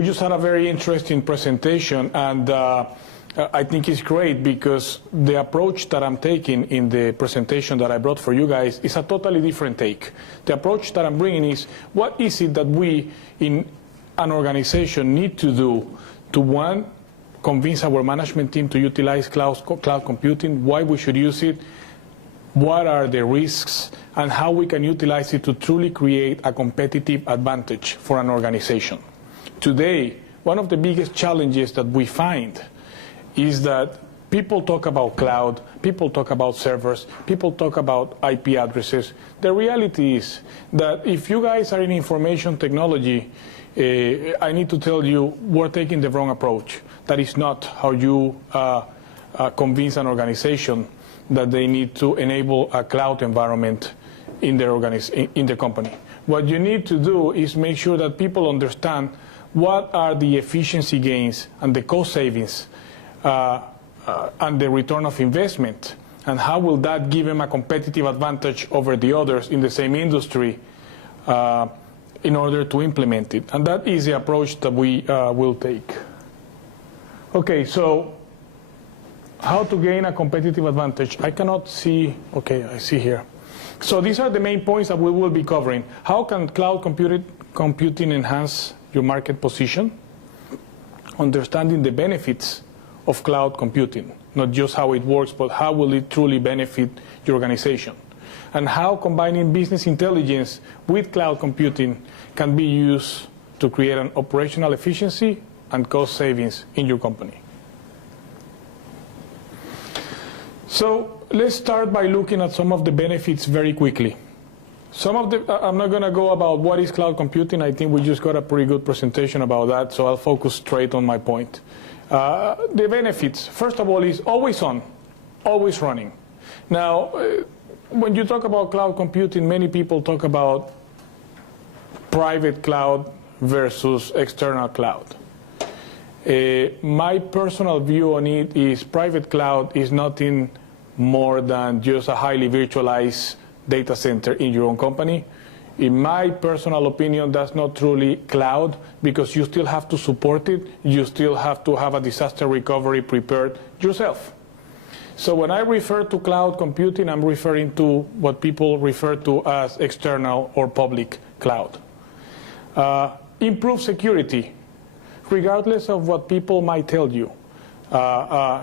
We just had a very interesting presentation, and I think it's great because the approach that I'm taking in the presentation that I brought for you guys is a totally different take. The approach that I'm bringing is, what is it that we in an organization need to do to, one, convince our management team to utilize cloud computing, why we should use it, what are the risks, and how we can utilize it to truly create a competitive advantage for an organization. Today, one of the biggest challenges that we find is that people talk about cloud, people talk about servers, people talk about IP addresses. The reality is that if you guys are in information technology, I need to tell you, we're taking the wrong approach. That is not how you convince an organization that they need to enable a cloud environment in their company. What you need to do is make sure that people understand what are the efficiency gains and the cost savings and the return of investment, and how will that give them a competitive advantage over the others in the same industry in order to implement it. And that is the approach that we will take. Okay, so how to gain a competitive advantage? I cannot see. Okay, I see here. So these are the main points that we will be covering. How can cloud computing enhance your market position? Understanding the benefits of cloud computing, not just how it works, but how will it truly benefit your organization, and how combining business intelligence with cloud computing can be used to create an operational efficiency and cost savings in your company. So let's start by looking at some of the benefits very quickly. I'm not going to go about what is cloud computing. I think we just got a pretty good presentation about that, so I'll focus straight on my point. The benefits, first of all, is always on, always running. Now, when you talk about cloud computing, many people talk about private cloud versus external cloud. My personal view on it is private cloud is nothing more than just a highly virtualized data center in your own company. In my personal opinion, that's not truly cloud, because you still have to support it. You still have to have a disaster recovery prepared yourself. So when I refer to cloud computing, I'm referring to what people refer to as external or public cloud. Improve security, regardless of what people might tell you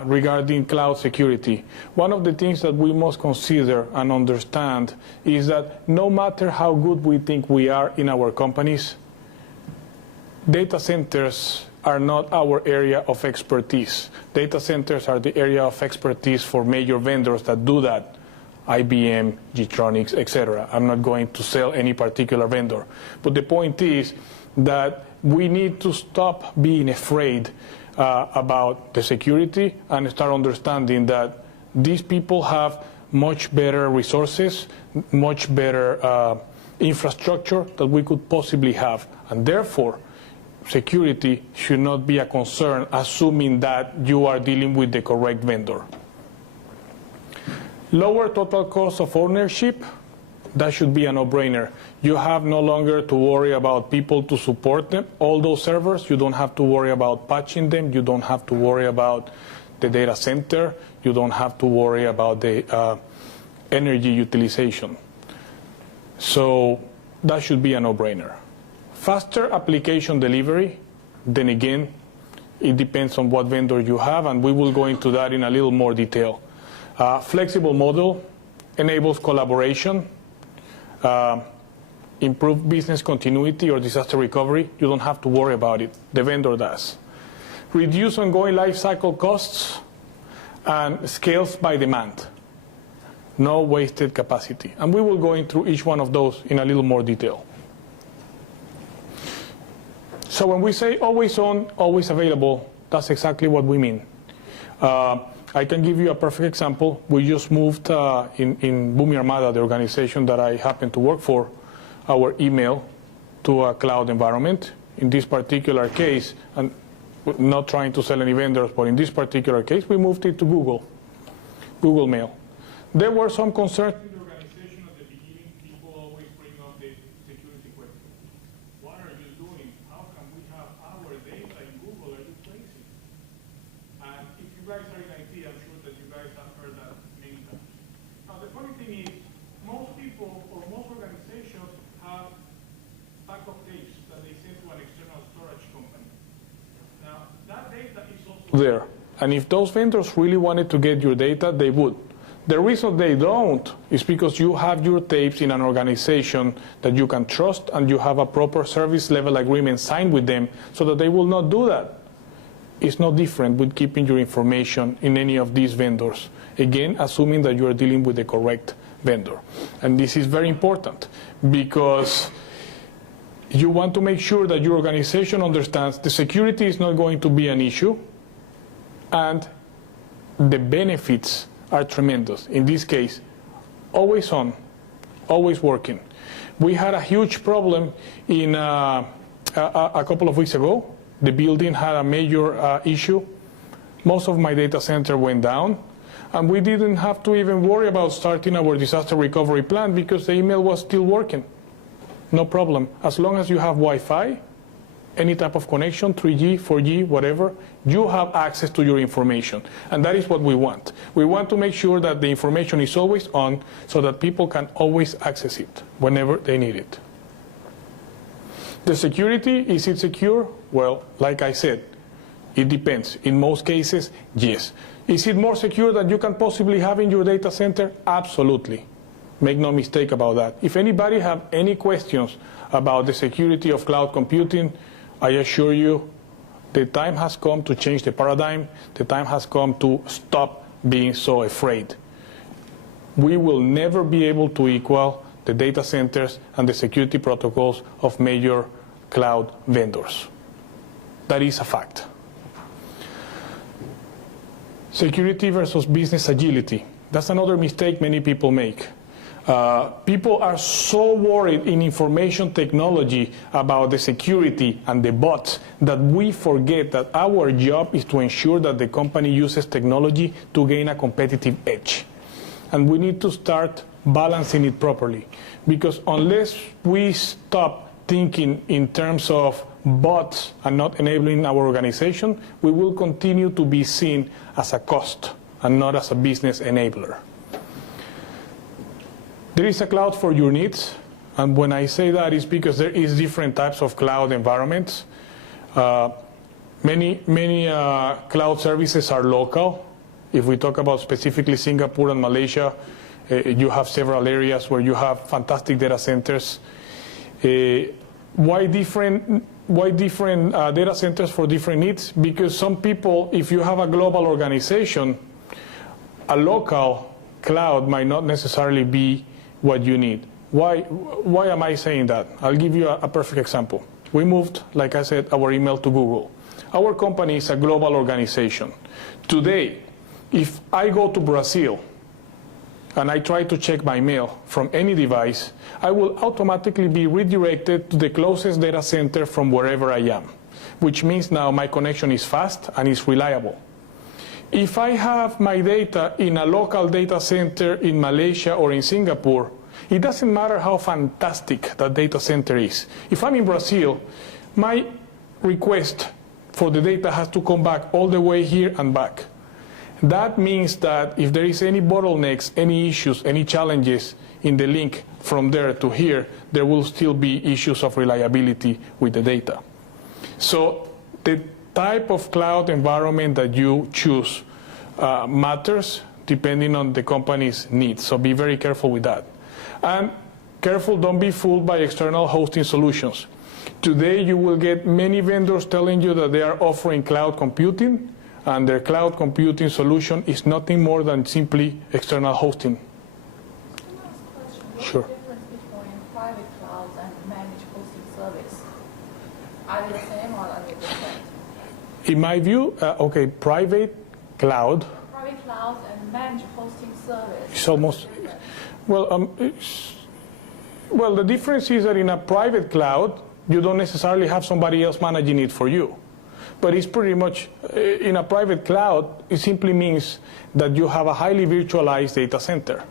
regarding cloud security. One of the things that we must consider and understand is that no matter how good we think we are in our companies, data centers are not our area of expertise. Data centers are the area of expertise for major vendors that do that. IBM, Getronics, etc. I'm not going to sell any particular vendor. But the point is that we need to stop being afraid about the security and start understanding that these people have much better resources, much better infrastructure that we could possibly have. And therefore, security should not be a concern, assuming that you are dealing with the correct vendor. Lower total cost of ownership, that should be a no-brainer. You have no longer to worry about people to support them. All those servers, you don't have to worry about patching them. You don't have to worry about the data center. You don't have to worry about the energy utilization. So that should be a no-brainer. Faster application delivery, then again, it depends on what vendor you have, and we will go into that in a little more detail. Flexible model enables collaboration. Improve business continuity or disaster recovery. You don't have to worry about it. The vendor does. Reduce ongoing life cycle costs and scales by demand. No wasted capacity. And we will go into each one of those in a little more detail. So when we say always on, always available, that's exactly what we mean. I can give you a perfect example. We just moved in Bumi Armada, the organization that I happen to work for, our email to a cloud environment. In this particular case, and not trying to sell any vendors, but in this particular case, we moved it to Google Mail. There were some concerns in the organization at the beginning. People always bring up the security question. What are you doing? How can we have our data guys are in IT, I'm sure that you guys have heard that many times. Now, the funny thing is, most people or most organizations have backup tapes that they send to an external storage company. Now, that data is also there. And if those vendors really wanted to get your data, they would. The reason they don't is because you have your tapes in an organization that you can trust and you have a proper service level agreement signed with them so that they will not do that. It's no different with keeping your information in any of these vendors. Again, assuming that you are dealing with the correct vendor. And this is very important because you want to make sure that your organization understands the security is not going to be an issue and the benefits are tremendous. In this case, always on, always working. We had a huge problem in a couple of weeks ago. The building had a major issue. Most of my data center went down, and we didn't have to even worry about starting our disaster recovery plan because the email was still working. No problem. As long as you have Wi-Fi, any type of connection, 3G, 4G, whatever, you have access to your information. And that is what we want. We want to make sure that the information is always on so that people can always access it whenever they need it. The security, is it secure? Well, like I said, it depends. In most cases, yes. Is it more secure than you can possibly have in your data center? Absolutely. Make no mistake about that. If anybody have any questions about the security of cloud computing, I assure you, the time has come to change the paradigm. The time has come to stop being so afraid. We will never be able to equal the data centers and the security protocols of major cloud vendors. That is a fact. Security versus business agility. That's another mistake many people make. People are so worried in information technology about the security and the bots that we forget that our job is to ensure that the company uses technology to gain a competitive edge. And we need to start balancing it properly. Because unless we stop thinking in terms of bots and not enabling our organization, we will continue to be seen as a cost and not as a business enabler. There is a cloud for your needs, and when I say that, it's because there is different types of cloud environments. Many cloud services are local. If we talk about specifically Singapore and Malaysia, you have several areas where you have fantastic data centers. Why different data centers for different needs? Because some people, if you have a global organization, a local cloud might not necessarily be what you need. Why am I saying that? I'll give you a perfect example. We moved, like I said, our email to Google. Our company is a global organization. Today, if I go to Brazil and I try to check my mail from any device, I will automatically be redirected to the closest data center from wherever I am, which means now my connection is fast and is reliable. If I have my data in a local data center in Malaysia or in Singapore, it doesn't matter how fantastic that data center is. If I'm in Brazil, my request for the data has to come back all the way here and back. That means that if there is any bottlenecks, any issues, any challenges in the link from there to here, there will still be issues of reliability with the data. So the type of cloud environment that you choose matters depending on the company's needs. So be very careful with that. And careful, don't be fooled by external hosting solutions. Today you will get many vendors telling you that they are offering cloud computing, and their cloud computing solution is nothing more than simply external hosting. Sure. What's the difference between private clouds and managed hosting service? Are they the same or are they different? In my view, okay, private cloud. Private cloud and managed hosting service. It's almost, well, well, the difference is that in a private cloud, you don't necessarily have somebody else managing it for you. But it's pretty much, in a private cloud, it simply means that you have a highly virtualized data center.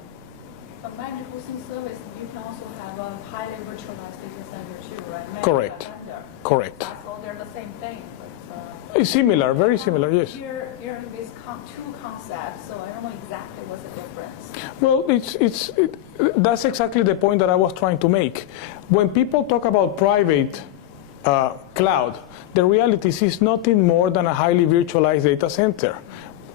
A managed hosting service, you can also have a highly virtualized data center too, right? Correct. Correct. So they're the same thing. But, it's similar, very similar, yes. Here in this these two concepts, so I don't know exactly what's the difference. Well, that's exactly the point that I was trying to make. When people talk about private cloud, the reality is nothing more than a highly virtualized data center.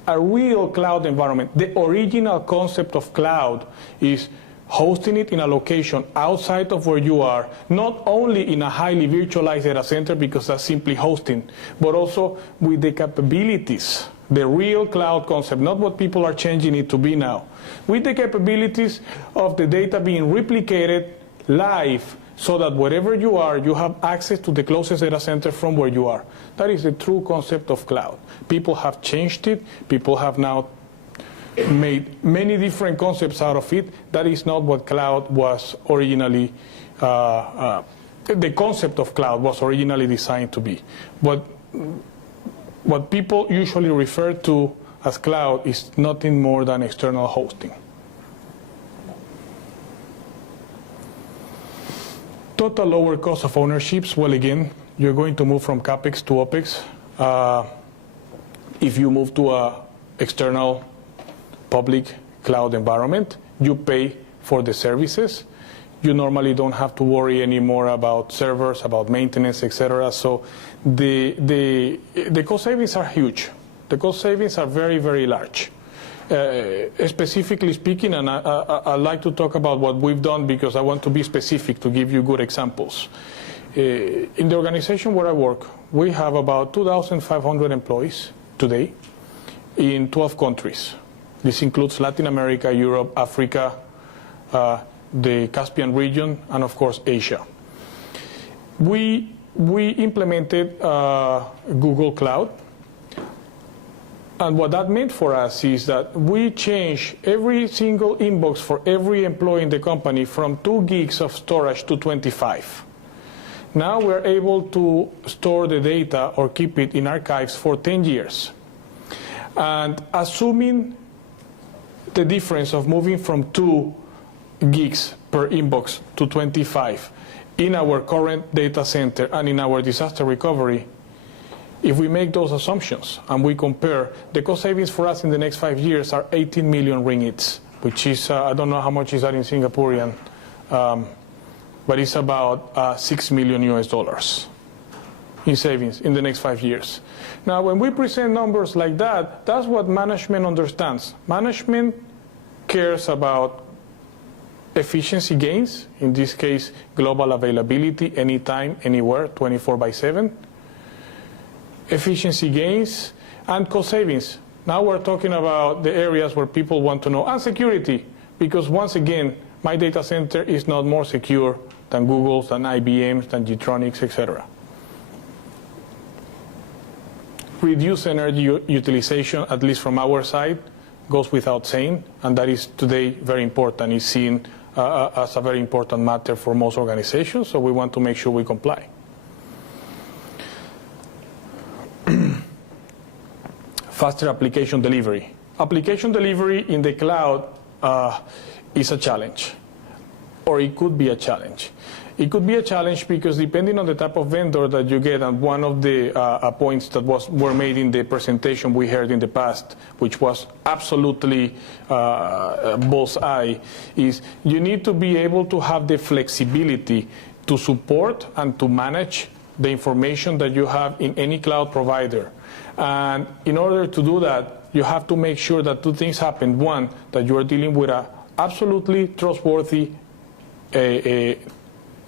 A real cloud environment, the original concept of cloud is hosting it in a location outside of where you are, not only in a highly virtualized data center because that's simply hosting, but also with the capabilities, the real cloud concept, not what people are changing it to be now, with the capabilities of the data being replicated live so that wherever you are, you have access to the closest data center from where you are. That is the true concept of cloud. People have changed it. People have now made many different concepts out of it. That is not what cloud was originally, the concept of cloud was originally designed to be. But what people usually refer to as cloud is nothing more than external hosting. Total lower cost of ownerships, well, again, you're going to move from CapEx to OpEx. If you move to an external public cloud environment, you pay for the services. You normally don't have to worry anymore about servers, about maintenance, etc. So the cost savings are huge. The cost savings are very, very large. Specifically speaking, and I'd like to talk about what we've done because I want to be specific to give you good examples. In the organization where I work, we have about 2,500 employees today in 12 countries. This includes Latin America, Europe, Africa, the Caspian region, and of course Asia. We implemented Google Cloud. And what that meant for us is that we changed every single inbox for every employee in the company from 2 gigs of storage to 25. Now we're able to store the data or keep it in archives for 10 years. And assuming the difference of moving from 2 gigs per inbox to 25 in our current data center and in our disaster recovery, if we make those assumptions and we compare, the cost savings for us in the next 5 years are 18 million ringgits, which is, I don't know how much is that in Singaporean, but it's about $6 million US in savings in the next 5 years. Now, when we present numbers like that, that's what management understands. Management cares about efficiency gains, in this case, global availability, anytime, anywhere, 24/7. Efficiency gains and cost savings. Now we're talking about the areas where people want to know, and security, because once again, my data center is not more secure than Google's, than IBM's, than Getronics, etc. Reduce energy utilization, at least from our side, goes without saying, and that is today very important. It's seen as a very important matter for most organizations, so we want to make sure we comply. Faster application delivery. Application delivery in the cloud is a challenge, or it could be a challenge. It could be a challenge because depending on the type of vendor that you get, and one of the points that were made in the presentation we heard in the past, which was absolutely bullseye, is you need to be able to have the flexibility to support and to manage the information that you have in any cloud provider. And in order to do that, you have to make sure that 2 things happen. One, that you are dealing with an absolutely trustworthy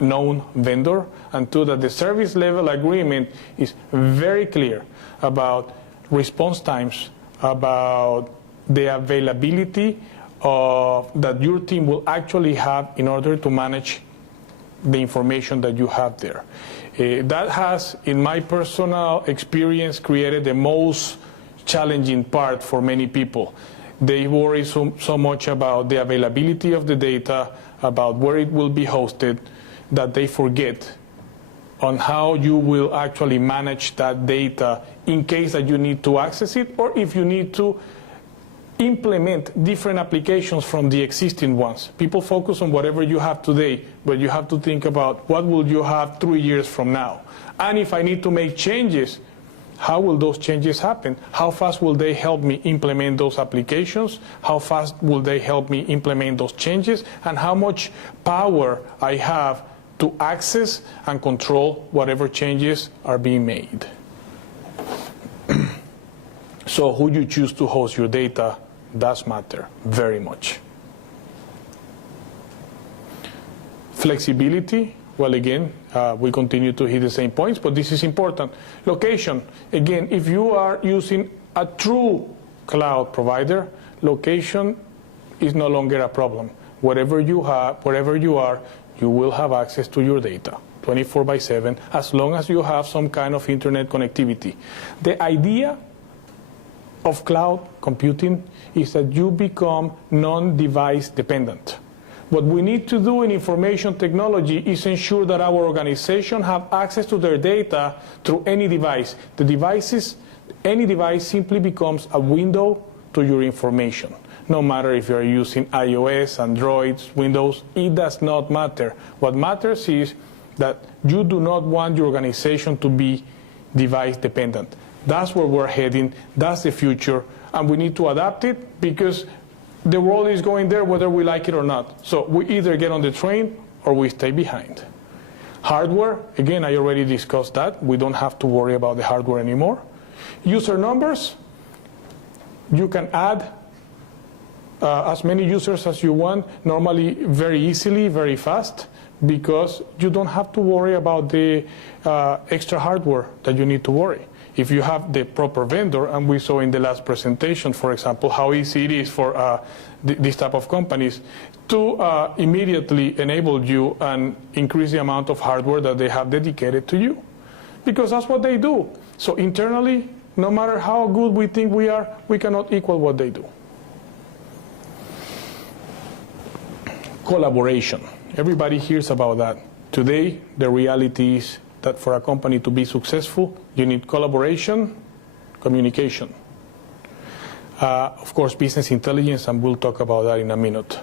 known vendor, and 2, that the service level agreement is very clear about response times, about the availability that your team will actually have in order to manage the information that you have there. That has, in my personal experience, created the most challenging part for many people. They worry so much about the availability of the data, about where it will be hosted, that they forget on how you will actually manage that data in case that you need to access it, or if you need to implement different applications from the existing ones. People focus on whatever you have today, but you have to think about what will you have 3 years from now. And if I need to make changes, How will those changes happen? How fast will they help me implement those applications? How fast will they help me implement those changes? And how much power I have to access and control whatever changes are being made. So who you choose to host your data does matter very much. Flexibility, well, again, we continue to hit the same points, but this is important. Location, again, if you are using a true cloud provider, location is no longer a problem. Wherever you are, you will have access to your data 24/7, as long as you have some kind of internet connectivity. The idea of cloud computing is that you become non-device dependent. What we need to do in information technology is ensure that our organization have access to their data through any device. Any device simply becomes a window to your information. No matter if you're using iOS, Android, Windows, it does not matter. What matters is that you do not want your organization to be device dependent. That's where we're heading, that's the future, and we need to adapt it because the world is going there whether we like it or not. So we either get on the train or we stay behind. Hardware, again, I already discussed that. We don't have to worry about the hardware anymore. User numbers, you can add as many users as you want, normally very easily, very fast, because you don't have to worry about the extra hardware that you need to worry. If you have the proper vendor, and we saw in the last presentation, for example, how easy it is for this type of companies to immediately enable you and increase the amount of hardware that they have dedicated to you, because that's what they do. So internally, no matter how good we think we are, we cannot equal what they do. Collaboration. Everybody hears about that. Today, the reality is that for a company to be successful, you need collaboration, communication. Of course, business intelligence, and we'll talk about that in a minute.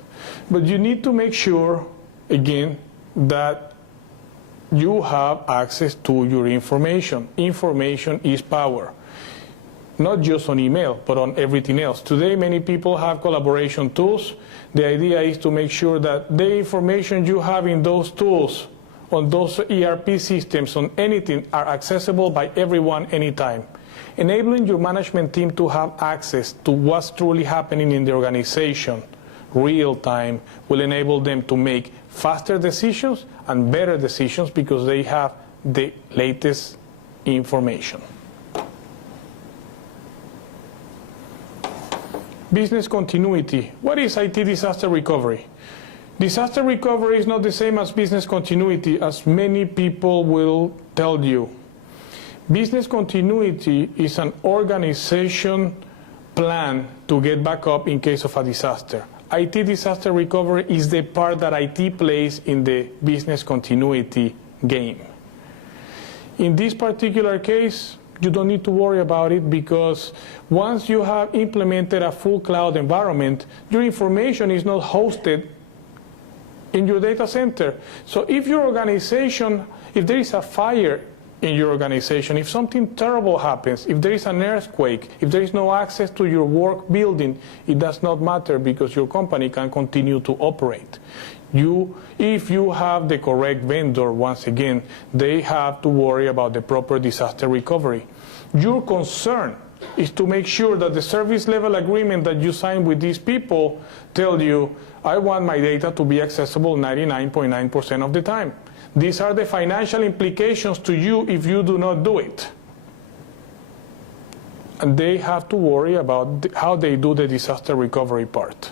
But you need to make sure, again, that you have access to your information. Information is power. Not just on email, but on everything else. Today, many people have collaboration tools. The idea is to make sure that the information you have in those tools, on those ERP systems, on anything, are accessible by everyone anytime. Enabling your management team to have access to what's truly happening in the organization real time will enable them to make faster decisions and better decisions because they have the latest information. Business continuity. What is IT disaster recovery? Disaster recovery is not the same as business continuity, as many people will tell you. Business continuity is an organization plan to get back up in case of a disaster. IT disaster recovery is the part that IT plays in the business continuity game. In this particular case, you don't need to worry about it because once you have implemented a full cloud environment, your information is not hosted in your data center. So if your organization, if there is a fire in your organization, if something terrible happens, if there is an earthquake, if there is no access to your work building, it does not matter because your company can continue to operate. If you have the correct vendor, once again, they have to worry about the proper disaster recovery. Your concern is to make sure that the service level agreement that you sign with these people tell you, I want my data to be accessible 99.9% of the time. These are the financial implications to you if you do not do it. And they have to worry about how they do the disaster recovery part.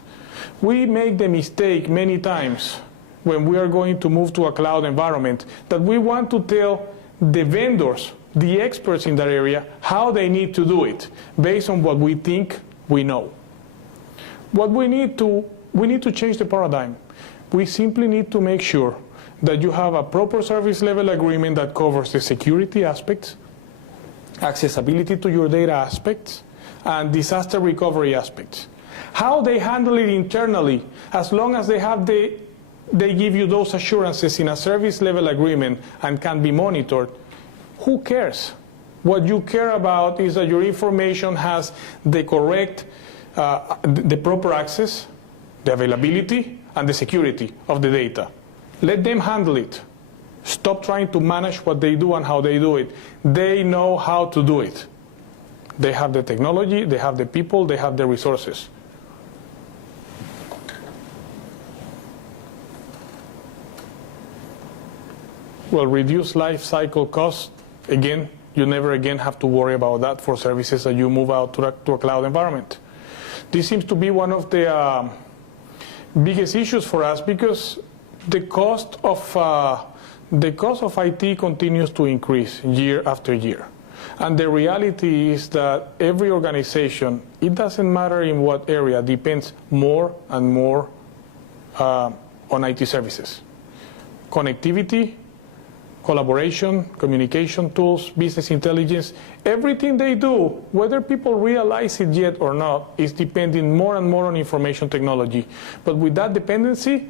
We make the mistake many times when we are going to move to a cloud environment that we want to tell the vendors, the experts in that area, how they need to do it based on what we think we know. What we need to change the paradigm. We simply need to make sure that you have a proper service level agreement that covers the security aspects, accessibility to your data aspects, and disaster recovery aspects. How they handle it internally, as long as they give you those assurances in a service level agreement and can be monitored, who cares? What you care about is that your information has the correct, the proper access, the availability, and the security of the data. Let them handle it. Stop trying to manage what they do and how they do it. They know how to do it. They have the technology, they have the people, they have the resources. Well, reduce life cycle costs. Again, you never again have to worry about that for services that you move out to a cloud environment. This seems to be one of the biggest issues for us because the cost of IT continues to increase year after year. And the reality is that every organization, it doesn't matter in what area, depends more and more on IT services. Connectivity, collaboration, communication tools, business intelligence, everything they do, whether people realize it yet or not, is depending more and more on information technology. But with that dependency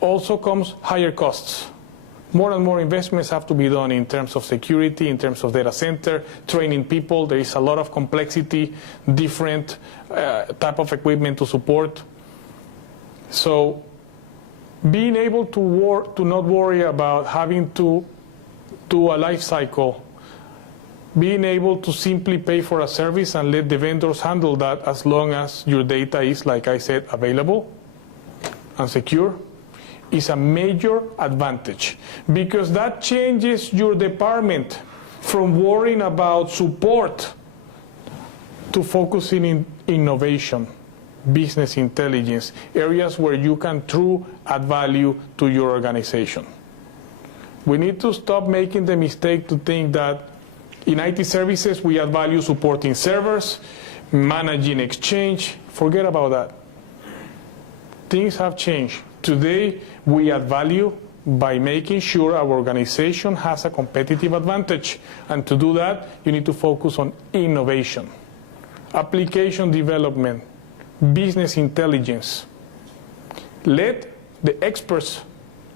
also comes higher costs. More and more investments have to be done in terms of security, in terms of data center, training people. There is a lot of complexity, different type of equipment to support. So being able to not worry about having to do a life cycle, being able to simply pay for a service and let the vendors handle that as long as your data is, like I said, available and secure, is a major advantage, because that changes your department from worrying about support to focusing in innovation, business intelligence, areas where you can truly add value to your organization. We need to stop making the mistake to think that in IT services we add value supporting servers, managing Exchange. Forget about that. Things have changed. Today we add value by making sure our organization has a competitive advantage. And to do that, you need to focus on innovation, application development, business intelligence. Let the experts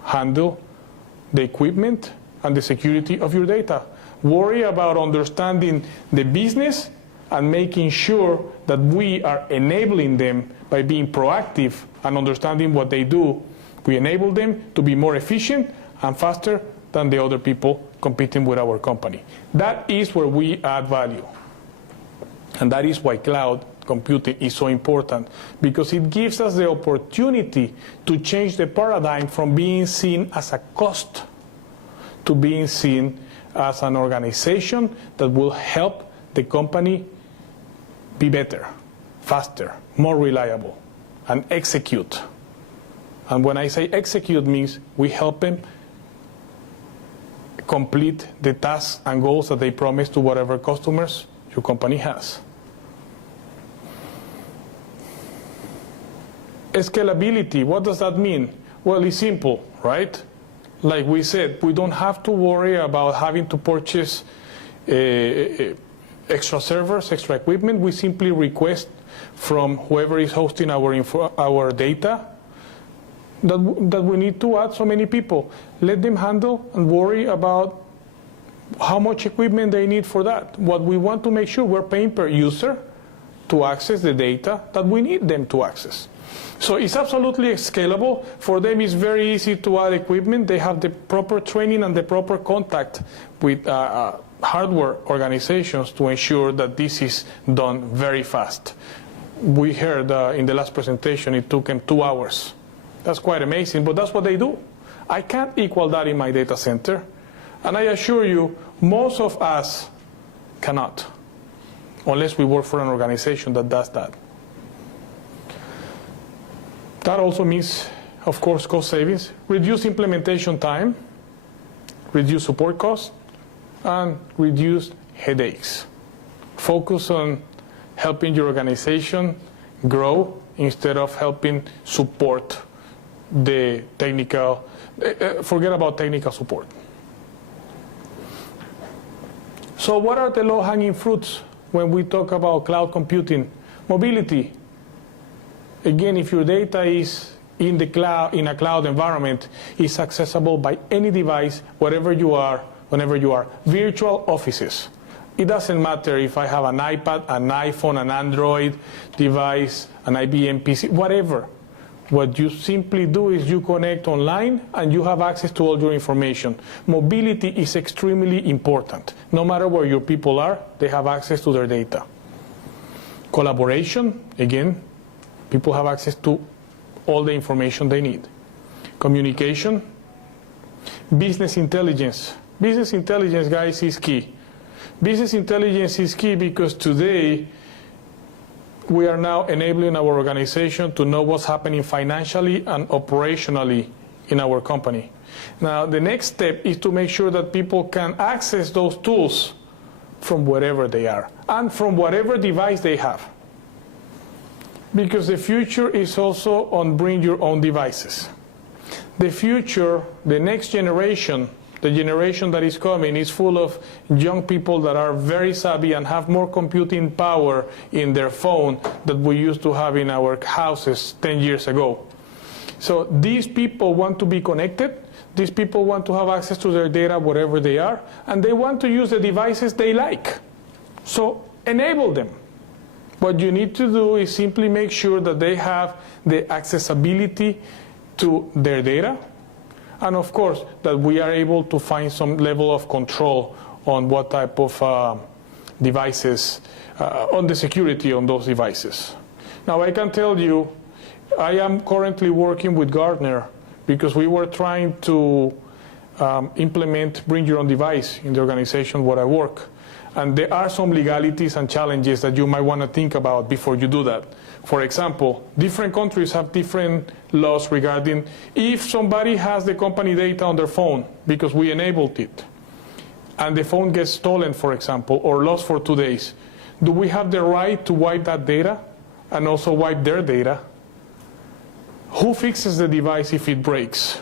handle the equipment and the security of your data. Worry about understanding the business and making sure that we are enabling them by being proactive and understanding what they do. We enable them to be more efficient and faster than the other people competing with our company. That is where we add value. And that is why cloud computing is so important, because it gives us the opportunity to change the paradigm from being seen as a cost to being seen as an organization that will help the company be better, faster, more reliable, and execute. And when I say execute, means we help them complete the tasks and goals that they promise to whatever customers your company has. Scalability, what does that mean? Well, it's simple, right? Like we said, we don't have to worry about having to purchase extra servers, extra equipment. We simply request from whoever is hosting our data that we need to add so many people. Let them handle and worry about how much equipment they need for that. What we want to make sure, we're paying per user to access the data that we need them to access. So it's absolutely scalable. For them, it's very easy to add equipment. They have the proper training and the proper contact with hardware organizations to ensure that this is done very fast. We heard in the last presentation it took them 2 hours. That's quite amazing, but that's what they do. I can't equal that in my data center. And I assure you, most of us cannot, unless we work for an organization that does that. That also means, of course, cost savings, reduce implementation time, reduce support costs, and reduce headaches. Focus on helping your organization grow instead of helping support the technical, forget about technical support. So what are the low-hanging fruits when we talk about cloud computing? Mobility. Again, if your data is in the cloud, in a cloud environment, it's accessible by any device, wherever you are, whenever you are. Virtual offices. It doesn't matter if I have an iPad, an iPhone, an Android device, an IBM PC, whatever. What you simply do is you connect online and you have access to all your information. Mobility is extremely important. No matter where your people are, they have access to their data. Collaboration, again, people have access to all the information they need. Communication. Business intelligence. Business intelligence, guys, is key. Business intelligence is key because today we are now enabling our organization to know what's happening financially and operationally in our company. Now, the next step is to make sure that people can access those tools from wherever they are and from whatever device they have. Because the future is also on bring your own devices. The future, the next generation, the generation that is coming is full of young people that are very savvy and have more computing power in their phone than we used to have in our houses 10 years ago. So these people want to be connected. These people want to have access to their data wherever they are, and they want to use the devices they like. So enable them. What you need to do is simply make sure that they have the accessibility to their data, and of course that we are able to find some level of control on what type of devices, on the security on those devices. Now I can tell you, I am currently working with Gartner because we were trying to implement bring your own device in the organization where I work. And there are some legalities and challenges that you might want to think about before you do that. For example, different countries have different laws regarding if somebody has the company data on their phone because we enabled it, and the phone gets stolen, for example, or lost for 2 days, do we have the right to wipe that data and also wipe their data? Who fixes the device if it breaks?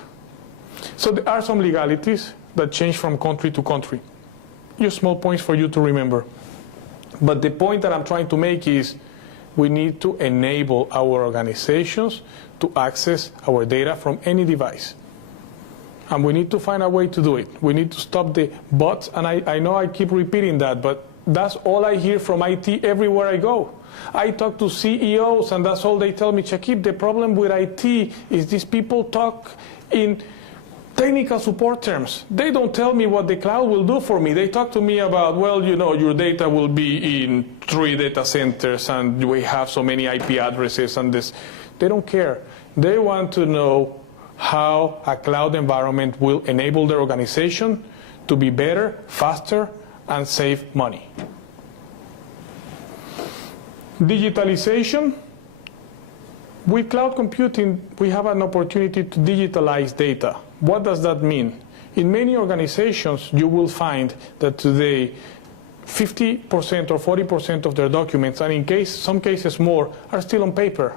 So there are some legalities that change from country to country. Just small points for you to remember. But the point that I'm trying to make is we need to enable our organizations to access our data from any device. And we need to find a way to do it. We need to stop the bots, and I know I keep repeating that, but that's all I hear from IT everywhere I go. I talk to CEOs, and that's all they tell me. Chakib, the problem with IT is these people talk in technical support terms. They don't tell me what the cloud will do for me. They talk to me about, well, you know, your data will be in 3 data centers and we have so many IP addresses and this. They don't care. They want to know how a cloud environment will enable their organization to be better, faster, and save money. Digitalization. With cloud computing, we have an opportunity to digitalize data. What does that mean? In many organizations, you will find that today 50% or 40% of their documents, and in some cases more, are still on paper.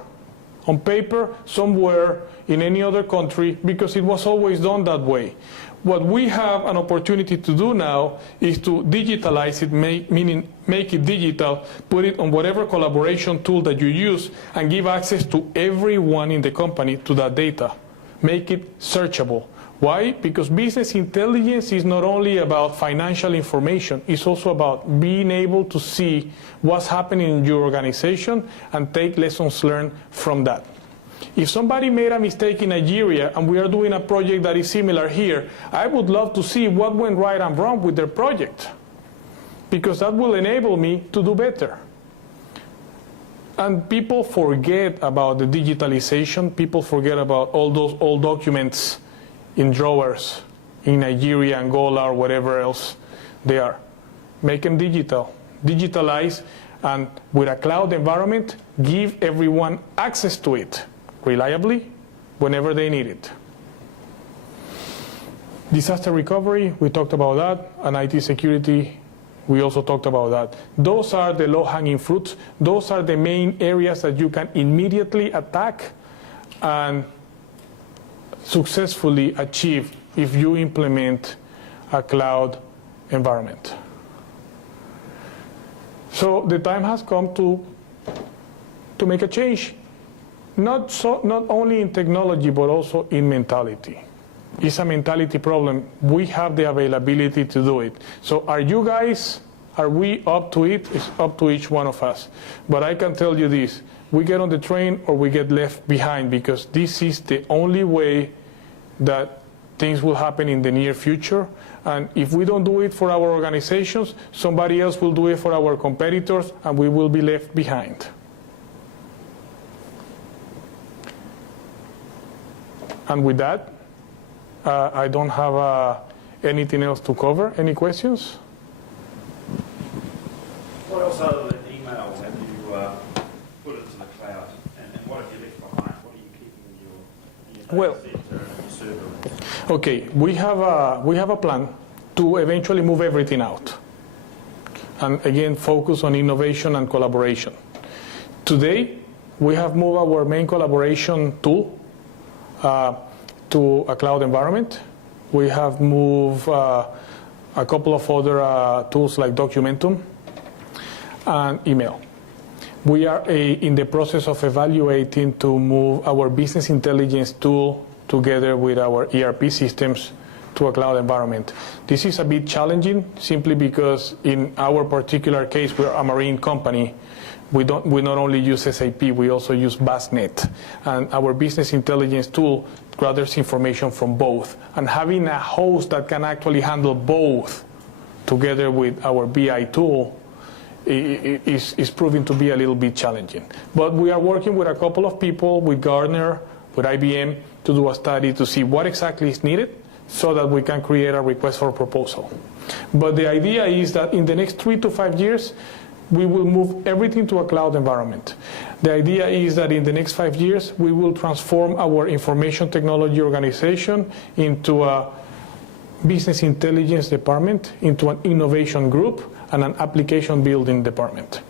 On paper, somewhere in any other country, because it was always done that way. What we have an opportunity to do now is to digitalize it, meaning make it digital, put it on whatever collaboration tool that you use, and give access to everyone in the company to that data. Make it searchable. Why? Because business intelligence is not only about financial information, it's also about being able to see what's happening in your organization and take lessons learned from that. If somebody made a mistake in Nigeria and we are doing a project that is similar here, I would love to see what went right and wrong with their project, because that will enable me to do better. And people forget about the digitalization. People forget about all those old documents in drawers in Nigeria, Angola, or whatever else they are. Make them digital. Digitalize, and with a cloud environment, give everyone access to it reliably whenever they need it. Disaster recovery, we talked about that, and IT security, we also talked about that. Those are the low-hanging fruits. Those are the main areas that you can immediately attack and successfully achieve if you implement a cloud environment. So the time has come to make a change, not only in technology, but also in mentality. It's a mentality problem. We have the availability to do it. So are we up to it? It's up to each one of us. But I can tell you this, we get on the train or we get left behind, because this is the only way that things will happen in the near future. And if we don't do it for our organizations, somebody else will do it for our competitors, and we will be left behind. And with that, I don't have anything else to cover. Any questions? What else other than email have you put into the cloud? And what have you left behind? What are you keeping in your data center and your server? Okay, we have a plan to eventually move everything out. And again, focus on innovation and collaboration. Today, we have moved our main collaboration tool to a cloud environment. We have moved a couple of other tools like Documentum and email. We are in the process of evaluating to move our business intelligence tool together with our ERP systems to a cloud environment. This is a bit challenging simply because in our particular case, we're a marine company. We not only use SAP, we also use BASnet. And our business intelligence tool gathers information from both. And having a host that can actually handle both together with our BI tool is proving to be a little bit challenging. But we are working with a couple of people, with Gartner, with IBM, to do a study to see what exactly is needed so that we can create a request for proposal. But the idea is that in the next 3 to 5 years, we will move everything to a cloud environment. The idea is that in the next 5 years, we will transform our information technology organization into a business intelligence department, into an innovation group, and an application building department.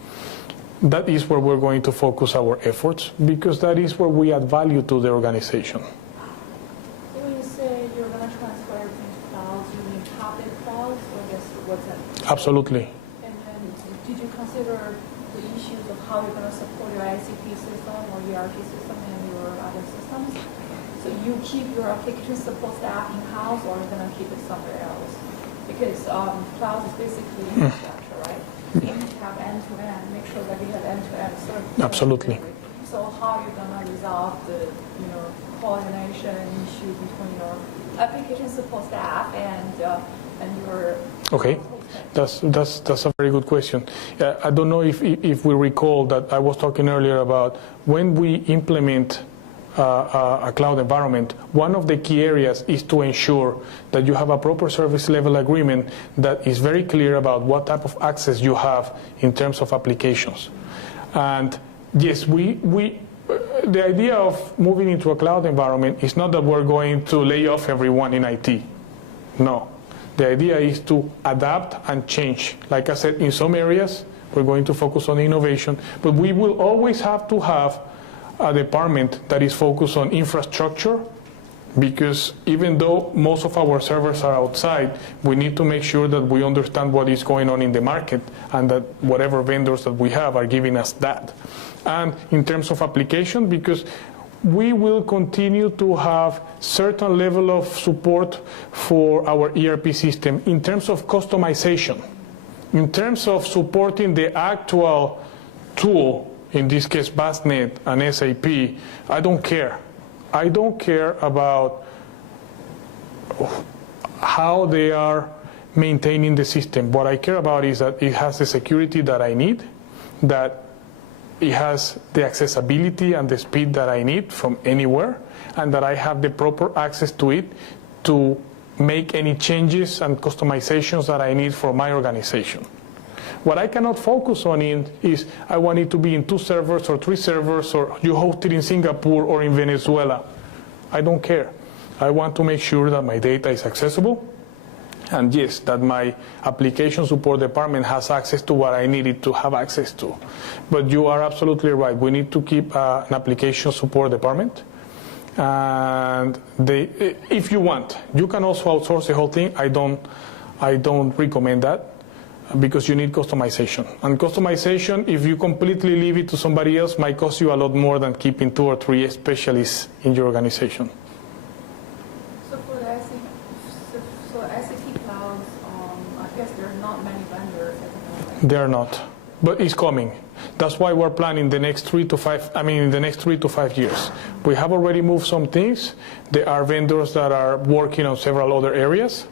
That is where we're going to focus our efforts, because that is where we add value to the organization. So when you say you're going to transfer everything to clouds, you mean public clouds, or just what's that? Absolutely. Did you consider the issues of how you're going to support your ICP system or ERP system and your other systems? So you keep your application support staff in-house, or you're going to keep it somewhere else? Because cloud is basically infrastructure, right? You need to have end-to-end, make sure that you have end-to-end service. Absolutely. So how are you going to resolve the coordination issue between your application support staff and your... Okay. That's a very good question. I don't know if we recall that I was talking earlier about when we implement a cloud environment, one of the key areas is to ensure that you have a proper service level agreement that is very clear about what type of access you have in terms of applications. And yes, the idea of moving into a cloud environment is not that we're going to lay off everyone in IT. No. The idea is to adapt and change. Like I said, in some areas, we're going to focus on innovation, but we will always have to have a department that is focused on infrastructure, because even though most of our servers are outside, we need to make sure that we understand what is going on in the market and that whatever vendors that we have are giving us that. And in terms of application, because we will continue to have certain level of support for our ERP system in terms of customization, in terms of supporting the actual tool, in this case BASnet and SAP. I don't care. I don't care about how they are maintaining the system. What I care about is that it has the security that I need, that it has the accessibility and the speed that I need from anywhere, and that I have the proper access to it to make any changes and customizations that I need for my organization. What I cannot focus on is I want it to be in 2 servers or 3 servers, or you host it in Singapore or in Venezuela. I don't care. I want to make sure that my data is accessible, and yes, that my application support department has access to what I need it to have access to. But you are absolutely right. We need to keep an application support department. And if you want, you can also outsource the whole thing. I don't recommend that, because you need customization. And customization, if you completely leave it to somebody else, might cost you a lot more than keeping 2 or 3 specialists in your organization. So for the They are not, but it's coming. That's why we're planning the next 3 to 5. I mean, in the next 3 to 5 years, we have already moved some things. There are vendors that are working on several other areas,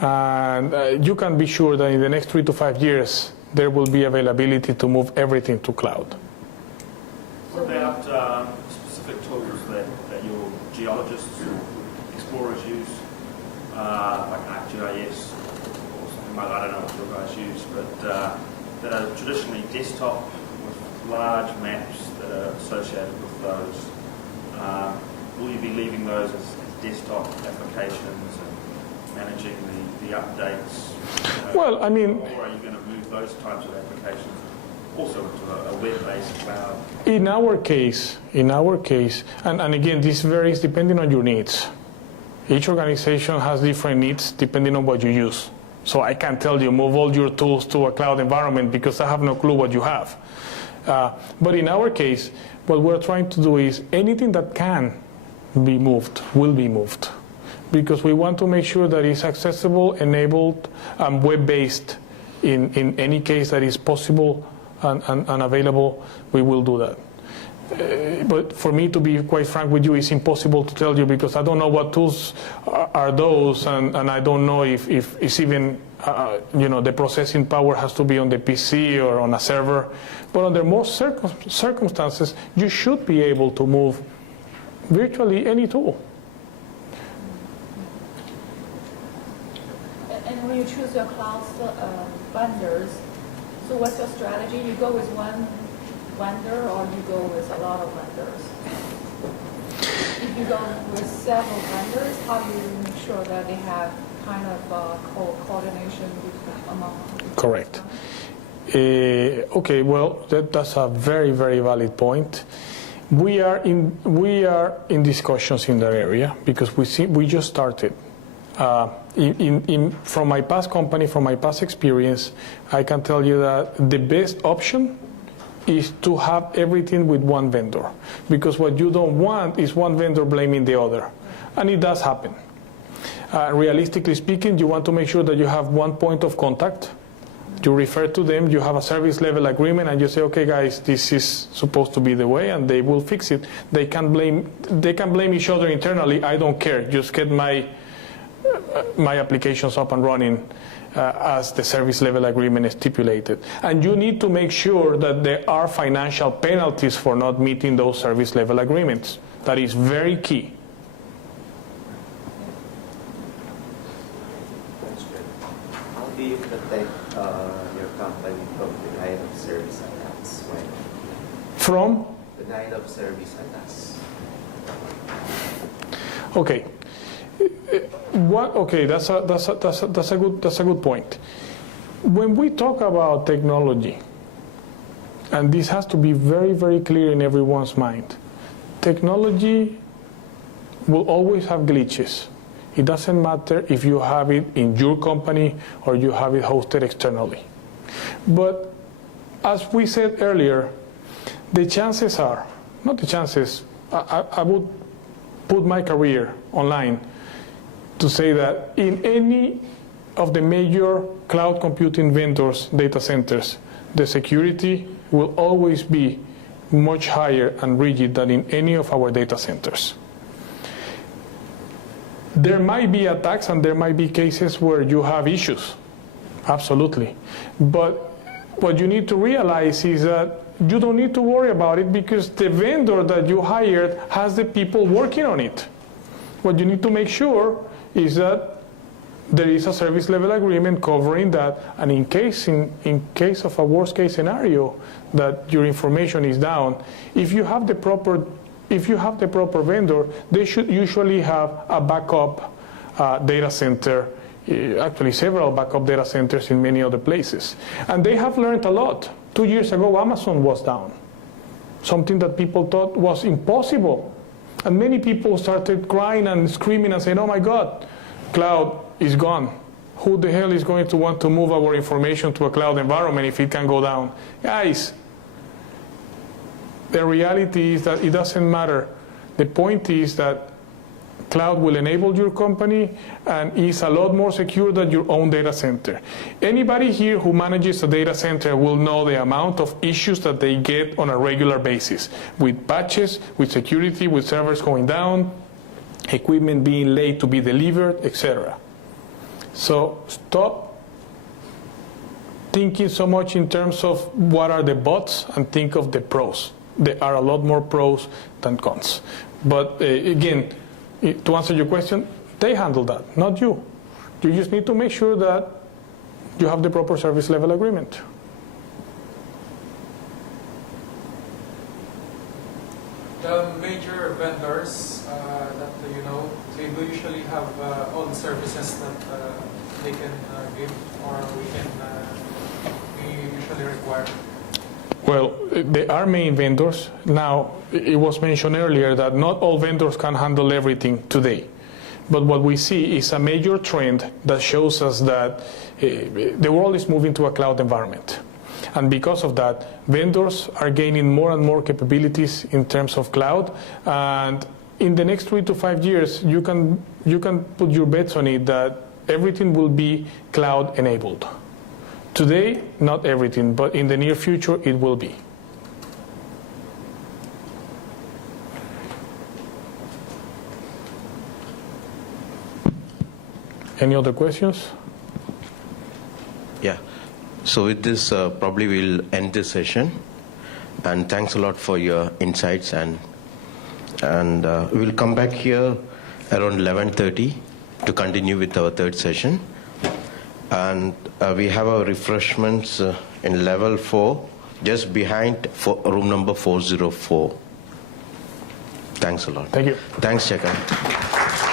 and you can be sure that in the next 3 to 5 years there will be availability to move everything to cloud. What about specific tools that your geologists or explorers use, like ArcGIS or something like that? I don't know what your guys use, but that are traditionally desktop with large maps that are associated with those. Will you be leaving those as desktop applications and managing the updates? Well, I mean, or are you going to move those types of applications also into a web-based cloud? In our case, and again, this varies depending on your needs. Each organization has different needs depending on what you use. So I can't tell you move all your tools to a cloud environment because I have no clue what you have. But in our case, what we're trying to do is anything that can be moved will be moved, because we want to make sure that it's accessible, enabled, and web-based in any case that is possible and available. We will do that. But for me, to be quite frank with you, it's impossible to tell you because I don't know what tools are those, and I don't know if it's even, the processing power has to be on the PC or on a server. But under most circumstances, you should be able to move virtually any tool. And when you choose your cloud vendors, so what's your strategy? You go with one vendor or you go with a lot of vendors? If you go with several vendors, how do you make sure that they have kind of coordination among them? Correct. Okay, well, that's a very, very valid point. We are in discussions in that area because we just started. From my past company, from my past experience, I can tell you that the best option is to have everything with one vendor, because what you don't want is one vendor blaming the other, and it does happen. Realistically speaking, you want to make sure that you have one point of contact. You refer to them, you have a service level agreement, and you say, okay guys, this is supposed to be the way, and they will fix it. They can blame each other internally. I don't care. Just get my applications up and running as the service level agreement is stipulated. And you need to make sure that there are financial penalties for not meeting those service level agreements. That is very key. That's good. How do you protect your company from denial of service attacks? From? Denial of service attacks. Okay. Okay, that's a good point. When we talk about technology, and this has to be very, very clear in everyone's mind, technology will always have glitches. It doesn't matter if you have it in your company or you have it hosted externally. But as we said earlier, the chances are, not the chances, I would put my career online to say that in any of the major cloud computing vendors' data centers, the security will always be much higher and rigid than in any of our data centers. There might be attacks and there might be cases where you have issues, absolutely. But what you need to realize is that you don't need to worry about it because the vendor that you hired has the people working on it. What you need to make sure is that there is a service level agreement covering that, and in case of a worst case scenario that your information is down, if you have the proper vendor, they should usually have a backup data center, actually several backup data centers in many other places. And they have learned a lot. 2 years ago, Amazon was down, something that people thought was impossible. And many people started crying and screaming and saying, oh my God, cloud is gone. Who the hell is going to want to move our information to a cloud environment if it can go down? Guys, the reality is that it doesn't matter. The point is that Cloud will enable your company and is a lot more secure than your own data center. Anybody here who manages a data center will know the amount of issues that they get on a regular basis with patches, with security, with servers going down, equipment being late to be delivered, etc. So stop thinking so much in terms of what are the bots and think of the pros. There are a lot more pros than cons. But again, to answer your question, they handle that, not you. You just need to make sure that you have the proper service level agreement. The major vendors that you know, they do usually have all the services that they can give or we usually require. Well, there are main vendors. Now, it was mentioned earlier that not all vendors can handle everything today. But what we see is a major trend that shows us that the world is moving to a cloud environment. And because of that, vendors are gaining more and more capabilities in terms of cloud. And in the next 3 to 5 years, you can put your bets on it that everything will be cloud enabled. Today, not everything, but in the near future, it will be. Any other questions? Yeah. So with this, probably we'll end this session. And thanks a lot for your insights. And we'll come back here around 11:30 to continue with our third session. And we have our refreshments in level 4, just behind room number 404. Thanks a lot. Thank you. Thanks, Chakib.